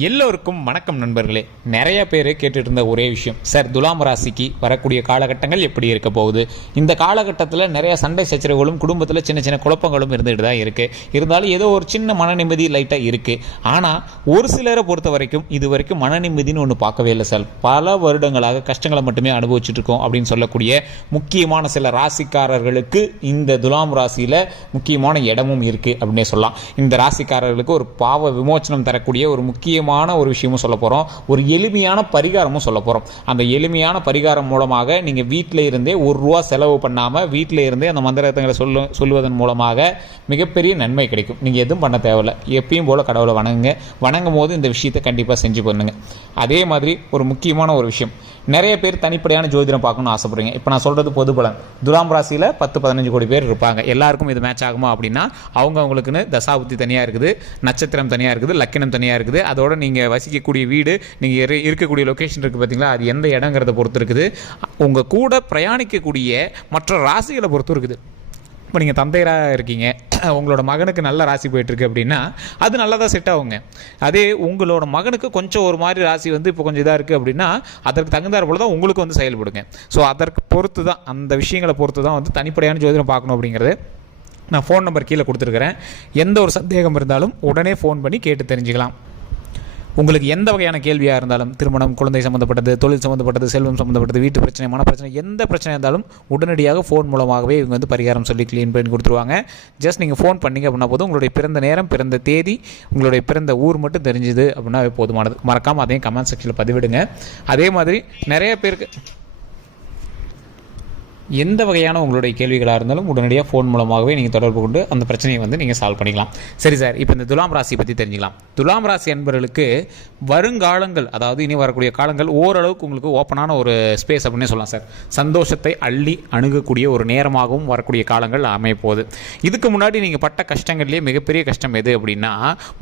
எல்லோருக்கும் வணக்கம் நண்பர்களே. நிறைய பேர் கேட்டுட்டு இருந்த ஒரே விஷயம், சார் துலாம் ராசிக்கு வரக்கூடிய காலகட்டங்கள் எப்படி இருக்க போகுது? இந்த காலகட்டத்தில் நிறைய சண்டை சச்சரவுகளும் குடும்பத்தில் சின்ன சின்ன குழப்பங்களும் இருந்துகிட்டு தான் இருக்குது. இருந்தாலும் ஏதோ ஒரு சின்ன மன நிம்மதி லைட்டாக இருக்குது. ஆனால் ஒரு சிலரை பொறுத்த வரைக்கும் இது வரைக்கும் மன நிம்மதினு ஒன்று பார்க்கவே இல்லை சார். பல வருடங்களாக கஷ்டங்களை மட்டுமே அனுபவிச்சுட்டு இருக்கோம் அப்படின்னு சொல்லக்கூடிய முக்கியமான சில ராசிக்காரர்களுக்கு இந்த துலாம் ராசியில் முக்கியமான இடமும் இருக்குது அப்படின்னே சொல்லலாம். இந்த ராசிக்காரர்களுக்கு ஒரு பாவ விமோச்சனம் தரக்கூடிய ஒரு முக்கியமான ஒரு விஷயமும் சொல்ல போகிறோம். ஒரு எளிமையான பரிகாரமும் சொல்ல போகிறோம். அந்த எளிமையான பரிகாரம் மூலமாக நீங்கள் வீட்டில் இருந்தே ₹1 செலவு பண்ணாமல் வீட்டில் இருந்தே அந்த மந்திரங்களை சொல்லுவதன் மூலமாக மிகப்பெரிய நன்மை கிடைக்கும். நீங்கள் எதுவும் பண்ண தேவையில்லை. எப்பயும் போல் கடவுளை வணங்கும் போது இந்த விஷயத்தை கண்டிப்பாக செஞ்சு பண்ணுங்க. அதே மாதிரி ஒரு முக்கியமான ஒரு விஷயம், நிறைய பேர் தனிப்படையான ஜோதிடம் பார்க்கணும்னு ஆசைப்படுறீங்க. இப்போ நான் சொல்கிறது பொது பலன். துலாம் ராசியில் 10-15 கோடி பேர் இருப்பாங்க. எல்லாருக்கும் இது மேட்ச் ஆகுமா அப்படின்னா அவங்களுக்குன்னு தசாபுத்தி தனியாக இருக்குது, நட்சத்திரம் தனியாக இருக்குது, லக்கினம் தனியாக இருக்குது. அதோட நீங்கள் வசிக்கக்கூடிய வீடு, நீங்கள் இருக்கக்கூடிய லொக்கேஷன் இருக்குது பார்த்தீங்களா, அது எந்த இடங்கிறத பொறுத்து இருக்குது. உங்கள் கூட பிரயாணிக்கக்கூடிய மற்ற ராசிகளை பொறுத்து இருக்குது. இப்போ நீங்கள் தந்தையராக இருக்கீங்க, உங்களோட மகனுக்கு நல்ல ராசி போயிட்டுருக்கு அப்படின்னா அது நல்லா தான் செட் ஆகுங்க. அதே உங்களோட மகனுக்கு கொஞ்சம் ஒரு மாதிரி ராசி இப்போ கொஞ்சம் இதாக இருக்குது அப்படின்னா அதற்கு தகுந்தாற் போல தான் உங்களுக்கு செயல்படுங்க. ஸோ அதற்கு பொறுத்து தான், அந்த விஷயங்களை பொறுத்து தான் தனிப்படையான ஜோதிடம் பார்க்கணும் அப்படிங்கிறது. நான் ஃபோன் நம்பர் கீழே கொடுத்துருக்கிறேன். எந்த ஒரு சந்தேகம் இருந்தாலும் உடனே ஃபோன் பண்ணி கேட்டு தெரிஞ்சுக்கலாம். உங்களுக்கு எந்த வகையான கேள்வியாக இருந்தாலும், திருமணம், குழந்தை சம்மந்தப்பட்டது, தொழில் சம்மந்தப்பட்டது, செல்வம் சம்மந்தப்பட்டது, வீட்டு பிரச்சனை, மன பிரச்சனை, எந்த பிரச்சனை இருந்தாலும் உடனடியாக ஃபோன் மூலமாகவே இவங்க பரிகாரம் சொல்லி க்ளீன் பண்ணி கொடுத்துருவாங்க. ஜஸ்ட் நீங்கள் ஃபோன் பண்ணிங்க அப்படின்னா போதும். உங்களுடைய பிறந்த நேரம், பிறந்த தேதி, உங்களுடைய பிறந்த ஊர் மட்டும் தெரிஞ்சுது அப்படின்னா போதுமானது. மறக்காமல் அதையும் கமெண்ட் செக்ஷனில் பதிவிடுங்க. அதே மாதிரி நிறைய பேருக்கு எந்த வகையான உங்களுடைய கேள்விகளாக இருந்தாலும் உடனடியாக ஃபோன் மூலமாகவே நீங்கள் தொடர்பு கொண்டு அந்த பிரச்சனையை நீங்கள் சால்வ் பண்ணிக்கலாம். சரி சார், இப்போ இந்த துலாம் ராசி பற்றி தெரிஞ்சுக்கலாம். துலாம் ராசி என்பவர்களுக்கு வருங்காலங்கள், அதாவது இனி வரக்கூடிய காலங்கள் ஓரளவுக்கு உங்களுக்கு ஓப்பனான ஒரு ஸ்பேஸ் அப்படின்னே சொல்லலாம் சார். சந்தோஷத்தை அள்ளி அணுகக்கூடிய ஒரு நேரமாகவும் வரக்கூடிய காலங்கள் அமையப்போகுது. இதுக்கு முன்னாடி நீங்கள் பட்ட கஷ்டங்கள்லேயே மிகப்பெரிய கஷ்டம் எது அப்படின்னா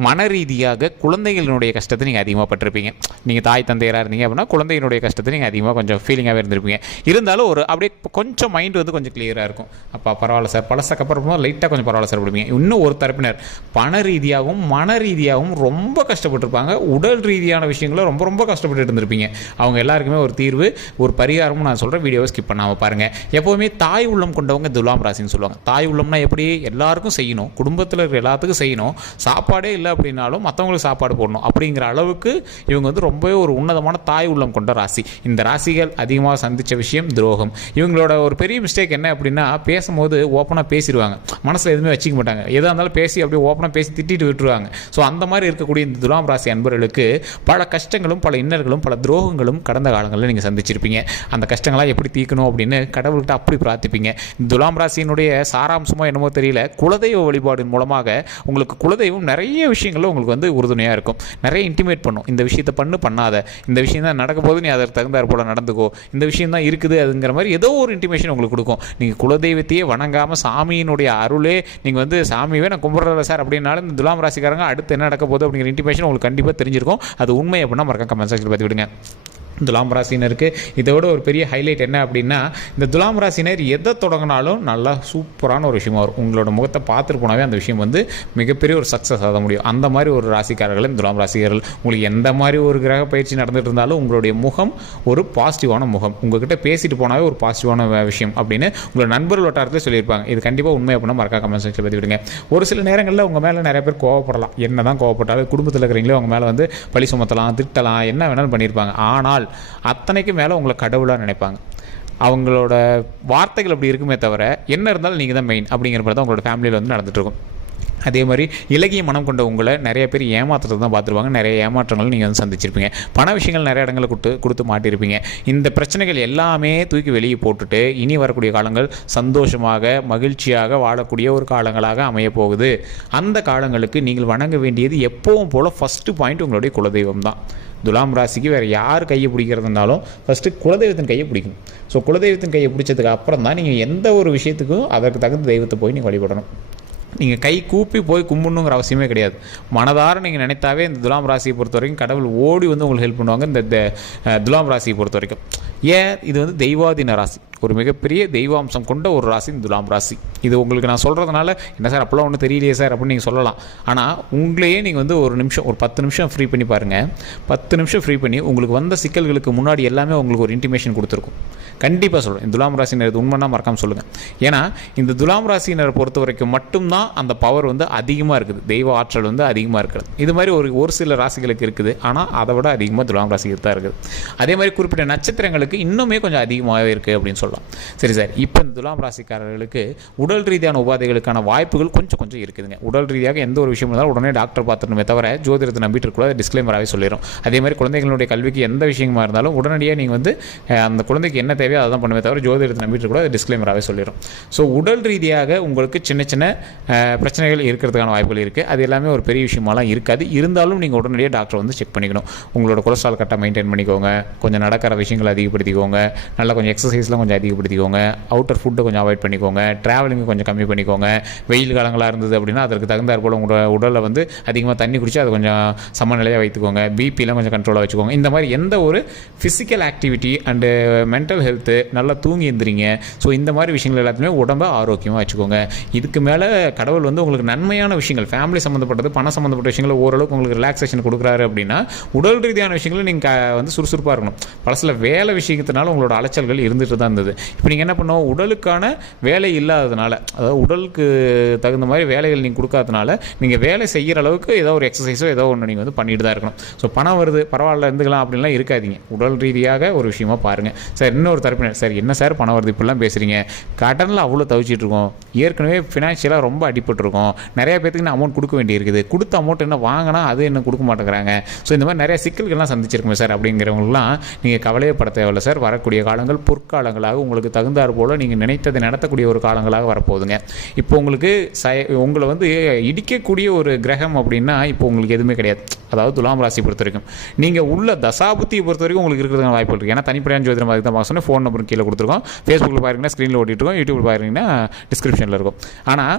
மன ரீதியாக குழந்தைகளினுடைய கஷ்டத்தை நீங்கள் அதிகமாக பட்டிருப்பீங்க. நீங்கள் தாய் தந்தையராக இருந்தீங்க அப்படின்னா குழந்தையினுடைய கஷ்டத்தை நீங்கள் அதிகமாக கொஞ்சம் ஃபீலிங்காகவே இருந்திருப்பீங்க. இருந்தாலும் ஒரு அப்படியே கொஞ்சம் மைண்ட் கொஞ்சம் கிளியராக இருக்கும். அப்போ பரவாயில்ல சார், பழசக்கப்புறமா லைட்டாக கொஞ்சம் பரவாயில்ல சார் விடுவீங்க. இன்னும் ஒரு தரப்பினர் பண ரீதியாகவும் மன ரீதியாகவும் ரொம்ப கஷ்டப்பட்டுருப்பாங்க. உடல் ரீதியான விஷயங்களும் ரொம்ப ரொம்ப கஷ்டப்பட்டு இருந்திருப்பீங்க. அவங்க எல்லாருக்குமே ஒரு தீர்வு, ஒரு பரிகாரமும் நான் சொல்கிறேன். வீடியோவை ஸ்கிப் பண்ணாமல் பாருங்கள். எப்போவுமே தாய் உள்ளம் கொண்டவங்க துலாம் ராசின்னு சொல்லுவாங்க. தாய் உள்ளம்னா எப்படி? எல்லாருக்கும் செய்யணும், குடும்பத்தில் இருக்கிற எல்லாத்துக்கும் செய்யணும். சாப்பாடே இல்லை அப்படின்னாலும் மற்றவங்களுக்கு சாப்பாடு போடணும் அப்படிங்கிற அளவுக்கு இவங்க ரொம்பவே ஒரு உன்னதமான தாய் உள்ளம் கொண்ட ராசி. இந்த ராசிகள் அதிகமாக சந்தித்த விஷயம் துரோகம். இவங்களோட ஒரு பெரிய மிஸ்டேக் என்ன அப்படின்னா பேசும்போது ஓப்பனாக பேசிடுவாங்க, மனசில் எதுவுமே வச்சிக்க மாட்டாங்க. எதாக இருந்தாலும் பேசி அப்படியே ஓப்பனாக பேசி திட்டிட்டு விட்டுருவாங்க. ஸோ அந்த மாதிரி இருக்கக்கூடிய இந்த துலாம் ராசி அன்பர்களுக்கு பல கஷ்டங்களும் பல இன்னல்களும் பல துரோகங்களும் கடந்த காலங்களில் நீங்கள் சந்திச்சிருப்பீங்க. அந்த கஷ்டங்களாக எப்படி தீர்க்கணும் அப்படின்னு கடவுள்கிட்ட அப்படி பிரார்த்திப்பீங்க. துலாம் ராசியினுடைய சாராம்சமோ என்னமோ தெரியல, குலதெய்வ வழிபாடின் மூலமாக உங்களுக்கு குலதெய்வம் நிறைய விஷயங்களும் உங்களுக்கு உறுதுணையாக இருக்கும். நிறைய இன்டிமேட் பண்ணும், இந்த விஷயத்தை பண்ணாத, இந்த விஷயம் தான் நடக்கும் போது நீ அதற்கு தகுந்தாற் போல நடந்துக்கோ, இந்த விஷயம் தான் இருக்குது அதுங்கிற மாதிரி ஏதோ ஒரு இன்டிமேஷன் உங்களுக்கு கொடுக்கும். நீங்கள் குலதெய்வத்தையே வணங்காமல் சாமியினுடைய அருளே நீங்கள் சாமியவே நான் கும்பிட்றதில்ல சார் அப்படின்னாலும் இந்த துலாம் ராசிக்காரங்க அடுத்து என்ன நடக்க போகுது அப்படிங்கிற இன்டிமேஷன் உங்களுக்கு கண்டிப்பாக தெரிஞ்சிருக்கும். அது உண்மை அப்படின்னா மறக்காம கமெண்ட் செக்ஷனில் பார்த்து விடுங்க. துலாம் ராசினருக்கு இதோட ஒரு பெரிய ஹைலைட் என்ன அப்படின்னா, இந்த துலாம் ராசினர் எதை தொடங்கினாலும் நல்லா சூப்பரான ஒரு விஷயமா வரும். உங்களோட முகத்தை பார்த்துட்டு போனாவே அந்த விஷயம் மிகப்பெரிய ஒரு சக்ஸஸ் ஆக முடியும். அந்த மாதிரி ஒரு ராசிக்காரர்கள் இந்த துலாம் ராசிக்காரர்கள். உங்களுக்கு எந்த மாதிரி ஒரு கிரக பயிற்சி நடந்துட்டு இருந்தாலும் உங்களுடைய முகம் ஒரு பாசிட்டிவான முகம், உங்ககிட்ட பேசிட்டு போனாவே ஒரு பாசிட்டிவான விஷயம் அப்படின்னு உங்களோட நண்பர்கள் வட்டாரத்தில் சொல்லியிருப்பாங்க. இது கண்டிப்பாக உண்மை அப்படின்னா மறக்காம கமெண்ட் செக்ஷனில் பற்றி விடுங்க. ஒரு சில நேரங்களில் உங்கள் மேலே நிறைய பேர் கோவப்படலாம். என்ன தான் கோவப்பட்டாலும் குடும்பத்தில் இருக்கிறீங்களோ அவங்க மேலே பழி சுமத்தலாம், திட்டலாம், என்ன வேணாலும் பண்ணியிருப்பாங்க. ஆனால் அத்தனைக்கு மேலே உங்களை கடவுளாக நினைப்பாங்க. அவங்களோட வார்த்தைகள் அப்படி இருக்குமே தவிர என்ன இருந்தாலும் நீங்கள் தான் மெயின் அப்படிங்கிற மாதிரி தான் உங்களோட ஃபேமிலியில் நடந்துட்டு இருக்கும். அதே மாதிரி இலகிய மனம் கொண்ட உங்களை நிறைய பேர் ஏமாற்றத்தை தான் பார்த்துருவாங்க. நிறைய ஏமாற்றங்கள் நீங்கள் சந்திச்சிருப்பீங்க. பண விஷயங்கள் நிறைய இடங்களை கொடுத்து மாட்டியிருப்பீங்க. இந்த பிரச்சனைகள் எல்லாமே தூக்கி வெளியே போட்டுட்டு இனி வரக்கூடிய காலங்கள் சந்தோஷமாக மகிழ்ச்சியாக வாழக்கூடிய ஒரு காலங்களாக அமைய போகுது. அந்த காலங்களுக்கு நீங்கள் வணங்க வேண்டியது எப்பவும் போல் ஃபஸ்ட்டு பாயிண்ட் உங்களுடைய குலதெய்வம் தான். துலாம் ராசிக்கு வேறு யார் கையை பிடிக்கிறதுனாலும் ஃபஸ்ட்டு குலதெய்வத்தின் கையை பிடிக்கணும். ஸோ குலதெய்வத்தின் கையை பிடிச்சதுக்கு அப்புறம் தான் நீங்கள் எந்த ஒரு விஷயத்துக்கும் அதற்கு தகுந்த தெய்வத்தை போய் நீங்கள் வழிபடணும். நீங்கள் கை கூப்பி போய் கும்பிடணுங்கிற அவசியமே கிடையாது. மனதார நீங்கள் நினைத்தாவே இந்த துலாம் ராசியை பொறுத்த வரைக்கும் கடவுள் ஓடி உங்களுக்கு ஹெல்ப் பண்ணுவாங்க. இந்த துலாம் ராசியை பொறுத்த வரைக்கும் ஏன் இது வந்து தெய்வாதீன ராசி, ஒரு மிகப்பெரிய தெய்வாம்சம் கொண்ட ஒரு ராசி இந்த துலாம் ராசி. இது உங்களுக்கு நான் சொல்கிறதுனால என்ன சார் அப்போல்லாம் ஒன்றும் தெரியலையே சார் அப்படின்னு நீங்கள் சொல்லலாம். ஆனால் உங்களையே நீங்கள் வந்து ஒரு நிமிஷம், ஒரு 10 நிமிஷம் ஃப்ரீ பண்ணி பாருங்கள். 10 நிமிஷம் ஃப்ரீ பண்ணி உங்களுக்கு வந்த சிக்கல்களுக்கு முன்னாடி எல்லாமே உங்களுக்கு ஒரு இன்டிமேஷன் கொடுத்துருக்கும். கண்டிப்பாக சொல்கிறேன், இந்த துலாம் ராசினர் இது உண்மைன்னா மறக்காமல் சொல்லுங்கள். ஏன்னா இந்த துலாம் ராசினரை பொறுத்த வரைக்கும் மட்டும்தான் அந்த பவர் வந்து அதிகமாக இருக்குது, தெய்வ ஆற்றல் வந்து அதிகமாக இருக்குது. இது மாதிரி ஒரு சில ராசிகளுக்கு இருக்குது, ஆனால் அதை விட அதிகமாக துலாம் ராசிக்கு தான் இருக்குது. அதே மாதிரி குறிப்பிட்ட நட்சத்திரங்களுக்கு இன்னுமே கொஞ்சம் அதிகமாகவே இருக்குது அப்படின்னு சொல்லலாம். சரி சார், இப்போ இந்த துலாம் ராசிக்காரர்களுக்கு உடல் ரீதியான உபாதைகளுக்கான வாய்ப்புகள் கொஞ்சம் இருக்குதுங்க. உடல் ரீதியாக எந்த ஒரு விஷயம் இருந்தாலும் உடனே டாக்டர் பார்த்துணுமே தவிர ஜோதிடத்தை நம்பிட்டு இருக்கக்கூடாது, டிஸ்க்ளைமராகவே சொல்லிடும். அதே மாதிரி குழந்தைகளுடைய கல்விக்கு எந்த விஷயமா இருந்தாலும் உடனடியாக நீங்கள் வந்து அந்த குழந்தைக்கு என்ன தேவையோ அதை தான் பண்ணுமே தவிர ஜோதிடத்தை நம்பிட்டு இருக்கக்கூடாது, டிஸ்க்ளைமராகவே சொல்லிடும். ஸோ உடல் ரீதியாக உங்களுக்கு சின்ன சின்ன பிரச்சனைகள் இருக்கிறதுக்கான வாய்ப்புகள் இருக்குது. அது எல்லாமே ஒரு பெரிய விஷயமாலாம் இருக்காது. இருந்தாலும் நீங்கள் உடனடியாக டாக்டர் வந்து செக் பண்ணிக்கணும். உங்களோட கொலஸ்ட்ரால் கரெக்டாக மெயின்டைன் பண்ணிக்கோங்க, கொஞ்சம் நடக்கிற விஷயங்களை அதிகப்படுத்திக்கோங்க, நல்லா கொஞ்சம் எக்ஸசைஸ்லாம் கொஞ்சம் அதிகப்படுத்திக்கோங்க, அவுட்டர் ஃபுட்டை கொஞ்சம் அவாய்ட் பண்ணிக்கோங்க, ட்ராவலிங்கை கொஞ்சம் கம்மி பண்ணிக்கோங்க. வெயில் காலங்களாக இருந்தது அப்படின்னா அதற்கு தகுந்தாற் போல் உங்களோட உடலை வந்து அதிகமாக தண்ணி குடித்து அதை கொஞ்சம் சமநிலையாக வைத்துக்கோங்க. பிபிலாம் கொஞ்சம் கண்ட்ரோலாக வச்சுக்கோங்க. இந்த மாதிரி எந்த ஒரு physical activity and mental health, நல்லா தூங்கி எந்திரிங்க. ஸோ இந்த மாதிரி விஷயங்கள் எல்லாத்தையுமே உடம்பை ஆரோக்கியமாக வச்சுக்கோங்க. இதுக்கு மேலே கடவுள் வந்து உங்களுக்கு நன்மையான விஷயங்கள், ஃபேமிலி சம்மந்தப்பட்டது, பணம் சம்மந்தப்பட்ட விஷயங்கள் ஓரளவுக்கு உங்களுக்கு ரிலாக்ஸேஷன் கொடுக்குறாரு அப்படின்னா உடல் ரீதியான விஷயங்கள் நீங்கள் வந்து சுறுசுறுப்பாக இருக்கணும். பலசில் வேலை விஷயத்தினால உங்களோட அலைச்சல்கள் இருந்துட்டு தான் இருந்தது. இப்போ நீங்கள் என்ன பண்ணோம், உடலுக்கான வேலை இல்லாததுனால, அதாவது உடலுக்கு தகுந்த மாதிரி வேலைகள் நீங்கள் கொடுக்காதனால நீங்கள் வேலை செய்கிற அளவுக்கு ஏதோ ஒரு எக்ஸசைஸோ ஏதோ ஒன்று நீங்கள் வந்து பண்ணிட்டு தான் இருக்கணும். ஸோ பணம் வருது பரவாயில்ல இருந்துக்கலாம் அப்படின்லாம் இருக்காதீங்க. உடல் ரீதியாக ஒரு விஷயமா பாருங்கள். சார் இன்னொரு தரப்பினர், சார் என்ன சார் பணம் வருது இப்படிலாம் பேசுகிறீங்க, கடனில் அவ்வளோ தவிச்சிட்டு இருக்கோம், ஏற்கனவே ஃபினான்ஷியலாக ரொம்ப அடிபட்டுருக்கோம், நிறைய பேருக்கு நான் அமௌண்ட் கொடுக்க வேண்டியிருக்குது, கொடுத்த அமௌண்ட் என்ன வாங்கினா அது என்ன கொடுக்க மாட்டேங்கிறாங்க, ஸோ இந்த மாதிரி நிறைய சிக்கல்கள்லாம் சந்திச்சிருக்குமே சார் அப்படிங்கிறவங்களாம் நீங்கள் கவலையே பட தேவையில்லை சார். வரக்கூடிய காலங்கள் பொற்காலங்களாக உங்களுக்கு தகுந்தாற் போல் நீங்கள் நினைத்ததை நடத்தக்கூடிய ஒரு காலங்களாக வரப்போகுதுங்க. இப்போ உங்களுக்கு உங்களை வந்து இடிக்கக்கூடிய ஒரு கிரகம் அப்படின்னா இப்போ உங்களுக்கு எதுவுமே கிடையாது. அதாவது துலாம் ராசி பொறுத்த வரைக்கும் நீங்கள் உள்ள தசாபுத்தியை பொறுத்த வரைக்கும் உங்களுக்கு இருக்கிறதுக்கான வாய்ப்பு இருக்குது. ஏன்னா தனிப்படையான ஜோதிடம் மாதிரி தான் பார்க்க சொன்னேன். ஃபோன் நம்பர் கீழே கொடுத்துருக்கோம், ஃபேஸ்புக்கில் பாருங்கன்னா ஸ்க்ரீனில் ஓட்டிகிட்டு யூடியூப்பில் பாருங்கன்னா டிஸ்கிரிப்ஷனில் இருக்கும். ஆனால்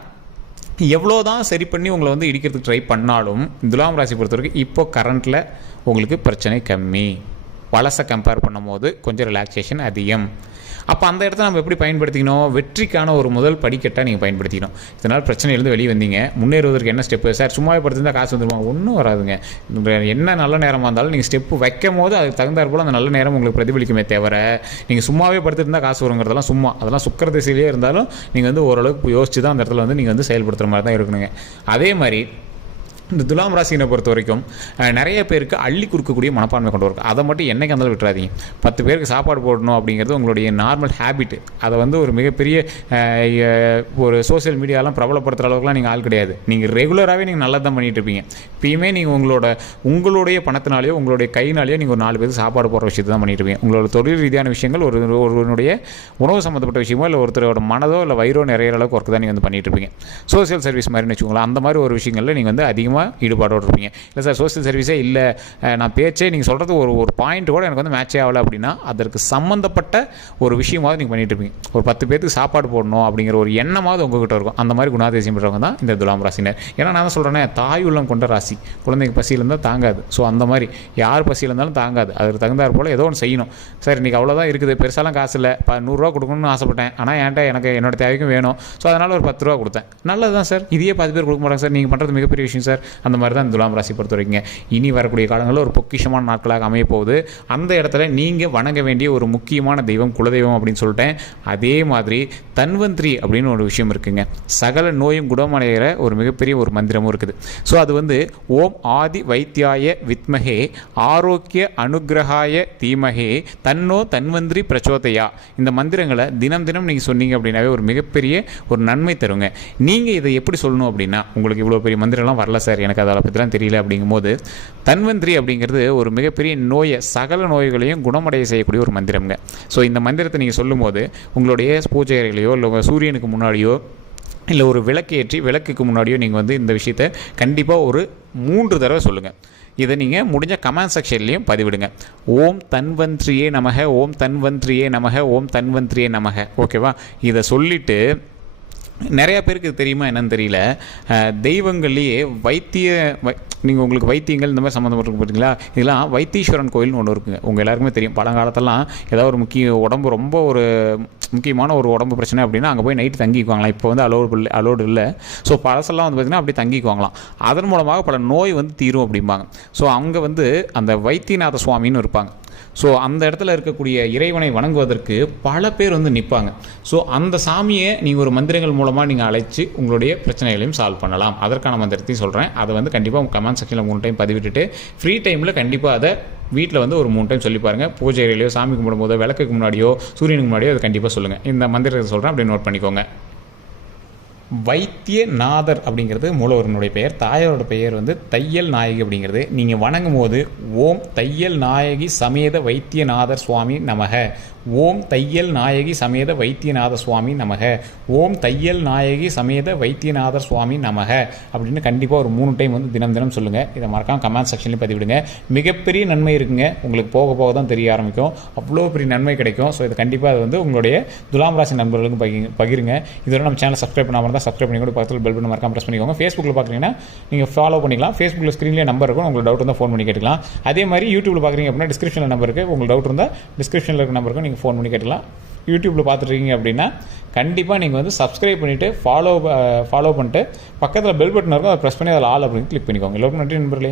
எவ்வளோ தான் சரி பண்ணி உங்களை வந்து இடிக்கிறதுக்கு ட்ரை பண்ணாலும் துலாம் ராசி பொறுத்த வரைக்கும் இப்போ கரண்ட்டில் உங்களுக்கு பிரச்சனை கம்மி. பழசை கம்பேர் பண்ணும் போது கொஞ்சம் ரிலாக்ஸேஷன் அதிகம். அப்போ அந்த இடத்த நம்ம எப்படி பயன்படுத்திக்கணும், வெற்றிக்கான ஒரு முதல் படிக்கட்டாக நீங்கள் பயன்படுத்திக்கணும். இதனால் பிரச்சனையிலேருந்து வெளியே வந்தீங்க, முன்னேறுவதற்கு என்ன ஸ்டெப்பு சார், சும்மாவே படுத்திருந்தால் காசு வந்துடுவாங்க, ஒன்றும் வராதுங்க. என்ன நல்ல நேரமாக இருந்தாலும் நீங்கள் ஸ்டெப்பு வைக்கும் போது அதுக்கு தகுந்தாற் போல் அந்த நல்ல நேரம் உங்களுக்கு பிரதிபலிக்குமே தவிர நீங்கள் சும்மாவே படுத்திருந்தால் காசு வருங்கிறதெல்லாம் சும்மா, அதெல்லாம் சுக்கர திசையிலே இருந்தாலும் நீங்கள் வந்து ஓரளவுக்கு யோசிச்சு தான் அந்த இடத்துல வந்து நீங்கள் வந்து செயல்படுத்துகிற மாதிரி தான் இருக்கணுங்க. அதே மாதிரி இந்த துலாம் ராசினை பொறுத்த வரைக்கும் நிறைய பேருக்கு அள்ளி கொடுக்கக்கூடிய மனப்பான்மை கொண்டு வரும். அதை மட்டும் என்னைக்கு இருந்தாலும் விட்டுறாதீங்க. 10 பேருக்கு சாப்பாடு போடணும் அப்படிங்கிறது உங்களுடைய நார்மல் ஹேபிட். அதை வந்து ஒரு மிகப்பெரிய ஒரு சோசியல் மீடியாலாம் பிரபலப்படுத்துகிற அளவுக்குலாம் நீங்கள் ஆள் கிடையாது. நீங்கள் ரெகுலராகவே நீங்கள் நல்லா தான் பண்ணிகிட்டு இருப்பீங்க. இப்பயுமே நீங்கள் உங்களுடைய பணத்தினாலேயோ உங்களுடைய கையினாலேயோ நீங்கள் ஒரு 4 பேருக்கு சாப்பாடு போடுற விஷயத்தை தான் பண்ணிட்டு இருப்பீங்க. உங்களோட தொழில் ரீதியான விஷயங்கள், ஒருவனுடைய உணவு சம்மந்தப்பட்ட விஷயமோ இல்லை ஒருத்தரோட மனதோ இல்லை வயிறோ நிறைய அளவுக்கு ஒர்க்கு தான் நீங்கள் வந்து பண்ணிட்டு இருப்பீங்க. சோசியல் சர்வீஸ் மாதிரின்னு வச்சுக்கோங்களேன். அந்த மாதிரி ஒரு விஷயங்களில் நீங்கள் வந்து அதிகமாக ஈடுபாடோடு இருப்பீங்க. இல்லை சார் சோசியல் சர்வீஸே இல்லை, நான் பேச்சே நீங்கள் சொல்கிறது ஒரு பாயிண்ட் கூட எனக்கு வந்து மேட்சே ஆகலை அப்படின்னா அதற்கு சம்மந்தப்பட்ட ஒரு விஷயமாவது நீங்கள் பண்ணிட்டு இருப்பீங்க. ஒரு 10 பேருக்கு சாப்பாடு போடணும் அப்படிங்கிற ஒரு எண்ணமாவது உங்ககிட்ட இருக்கும். அந்த மாதிரி குணாதிசயம் பெற்றவங்க தான் இந்த துலாம் ராசினர். ஏன்னா நான் தான் சொல்கிறேன்னே, தாய் உள்ளம் கொண்ட ராசி. குழந்தைங்க பசியில் இருந்தால் தாங்காது. ஸோ அந்த மாதிரி யார் பசியில் இருந்தாலும் தாங்காது. அதுக்கு தகுந்தாற் போல் ஏதோ ஒன்று செய்யணும். சார் இன்றைக்கி அவ்வளோதான் இருக்குது, பெருசாலாம் காசு இல்லை, 100 ரூபா கொடுக்கணும்னு ஆசைப்பட்டேன், ஆனால் என்கிட்ட எனக்கு என்னோட தேவைக்கும் வேணும், ஸோ அதனால் ஒரு 10 ரூபா கொடுத்தேன். நல்லது தான் சார், இதையே 10 பேர் கொடுக்க மாட்டாங்க சார், நீங்கள் பண்ணுறது மிகப்பெரிய விஷயம் சார். அந்த மாதிரி தான் துலாம் ராசி பொறுத்த வரைக்கும் இனி வரக்கூடிய காலங்களில் ஒரு பொக்கிஷமான நாட்களாக அமைய போகுது. அந்த இடத்துல நீங்கள் வணங்க வேண்டிய ஒரு முக்கியமான தெய்வம் குலதெய்வம் அப்படின்னு சொல்லிட்டேன். அதே மாதிரி தன்வந்திரி அப்படின்னு ஒரு விஷயம் இருக்குங்க. சகல நோயும் குணமடைகிற ஒரு மிகப்பெரிய ஒரு மந்திரமும் இருக்குது. ஸோ அது வந்து ஓம் ஆதி வைத்தியாய வித்மகே ஆரோக்கிய அனுகிரகாய தீமகே தன்னோ தன்வந்திரி பிரச்சோதயா. இந்த மந்திரங்களை தினம் தினம் நீங்கள் சொன்னீங்க அப்படின்னாவே ஒரு மிகப்பெரிய ஒரு நன்மை தருங்க. நீங்கள் இதை எப்படி சொல்லணும் அப்படின்னா, உங்களுக்கு இவ்வளோ பெரிய மந்திரம்லாம் வரல சார், எனக்கு அதை பற்றிலாம் தெரியல அப்படிங்கும்போது, தன்வந்திரி அப்படிங்கிறது ஒரு மிகப்பெரிய நோயை, சகல நோய்களையும் குணமடைய செய்யக்கூடிய ஒரு மந்திரம்ங்க. ஸோ இந்த மந்திரத்தை நீங்கள் சொல்லும்போது உங்களுடைய பூஜை அறைகளையோ இல்லை சூரியனுக்கு முன்னாடியோ இல்லை ஒரு விளக்கு ஏற்றி விளக்குக்கு முன்னாடியோ நீங்கள் வந்து இந்த விஷயத்தை கண்டிப்பாக ஒரு 3 தடவை சொல்லுங்கள். இதை நீங்கள் முடிஞ்ச கமெண்ட் செக்ஷன்லேயும் பதிவிடுங்க. ஓம் தன்வந்திரியே நமக, ஓம் தன்வந்திரியே நமக, ஓம் தன்வந்திரியே நமக. ஓகேவா? இதை சொல்லிவிட்டு நிறைய பேருக்கு இது தெரியுமா என்னன்னு தெரியல. தெய்வங்கள்லேயே நீங்கள் உங்களுக்கு வைத்தியங்கள் இந்த மாதிரி சம்மந்தப்பட்டிருக்கு பார்த்தீங்களா, இதெல்லாம் வைத்தீஸ்வரன் கோயில்னு ஒன்று இருக்குங்க. உங்கள் எல்லாருக்குமே தெரியும். பழங்காலத்தெல்லாம் ஏதாவது ஒரு உடம்பு ரொம்ப ஒரு முக்கியமான ஒரு உடம்பு பிரச்சனை அப்படின்னா அங்கே போய் நைட்டு தங்கிக்குவாங்களாம். இப்போ வந்து அலோடு இல்லை. ஸோ பழசெல்லாம் வந்து பார்த்திங்கன்னா அப்படி தங்கிக்குவாங்களாம். அதன் மூலமாக பல நோய் வந்து தீரும் அப்படிம்பாங்க. ஸோ அங்கே வந்து அந்த வைத்தியநாத சுவாமின்னு இருப்பாங்க. ஸோ அந்த இடத்துல இருக்கக்கூடிய இறைவனை வணங்குவதற்கு பல பேர் வந்து நிற்பாங்க. ஸோ அந்த சாமியை நீங்கள் ஒரு மந்திரங்கள் மூலமாக நீங்கள் அழைச்சி உங்களுடைய பிரச்சனைகளையும் சால்வ் பண்ணலாம். அதற்கான மந்திரத்தையும் சொல்கிறேன். அதை வந்து கண்டிப்பாக உங்கள் கமெண்ட் செக்ஷனில் 3 டைம் பதிவிட்டுட்டு ஃப்ரீ டைமில் கண்டிப்பாக அதை வீட்டில் வந்து ஒரு 3 டைம் சொல்லி பாருங்கள். பூஜை அறையிலையோ, சாமி கும்பிடும்போதோ, விளக்குக்கு முன்னாடியோ, சூரியனுக்கு முன்னாடியோ அதை கண்டிப்பாக சொல்லுங்கள். இந்த மந்திரத்தை சொல்கிறேன், அப்படி நோட் பண்ணிக்கோங்க. வைத்தியநாதர் அப்படிங்கிறது மூலவரனுடைய பெயர். தாயாரோட பெயர் வந்து தையல் நாயகி அப்படிங்கிறது. நீங்கள் வணங்கும் போது ஓம் தையல் நாயகி சமேத வைத்தியநாதர் சுவாமி நமக, ஓம் தையல் நாயகி சமேத வைத்தியநாத சுவாமி நமக, ஓம் தையல் நாயகி சமேத வைத்தியநாதர் சுவாமி நமக அப்படின்னு கண்டிப்பாக ஒரு 3 டைம் வந்து தினம் சொல்லுங்கள். இதை மறக்காம கமெண்ட் செக்ஷன்லேயும் பதிவிடுங்க. மிகப்பெரிய நன்மை இருக்குங்க. உங்களுக்கு போக போக தான் தெரிய ஆரம்பிக்கும். அவ்வளோ பெரிய நன்மை கிடைக்கும். ஸோ இது கண்டிப்பாக அது வந்து உங்களுடைய துலாம் ராசி நண்பர்களுக்கும் பகிருங்க. இதோட நம்ம சேனல் சப்ஸ்கிரைப் பண்ணாமல் தான் சப்ஸ்கிரைப் பண்ணி கூட பக்கத்தில் பெல் பட்டன் மறக்காம ப்ரெஸ் பண்ணிக்கோங்க. ஃபேஸ்புக்கில் பார்க்குறீங்கன்னா நீங்கள் ஃபாலோ பண்ணிக்கலாம். ஃபேஸ்புக்கில் ஸ்க்ரீன்லேயே நம்பர் இருக்கும். உங்களுக்கு டவுட் இருந்தால் ஃபோன் பண்ணி கேட்டுக்கலாம். அதே மாதிரி யூடியூப்பில் பார்க்குறீங்க அப்படின்னா டிஸ்கிரிப்ஷனில் நம்பர் இருக்குது. உங்களுக்கு டவுட் இருந்தால் டிஸ்கிரிப்ஷனில் இருக்க நம்பருக்கு நீங்கள் ஃபோன் பண்ணி கேட்டுக்கலாம். யூடியூப்பில் பார்த்துருக்கீங்க அப்படின்னா கண்டிப்பாக நீங்கள் வந்து சப்ஸ்கிரைப் பண்ணிவிட்டு ஃபாலோ பண்ணிட்டு பக்கத்தில் பெல் பட்டன் இருக்கும். அதை ப்ரெஸ் பண்ணி அதில் ஆல் அப்படின்னு கிளிக் பண்ணிக்கோங்க. எல்லோருக்கும் நன்றி நண்பர்களே.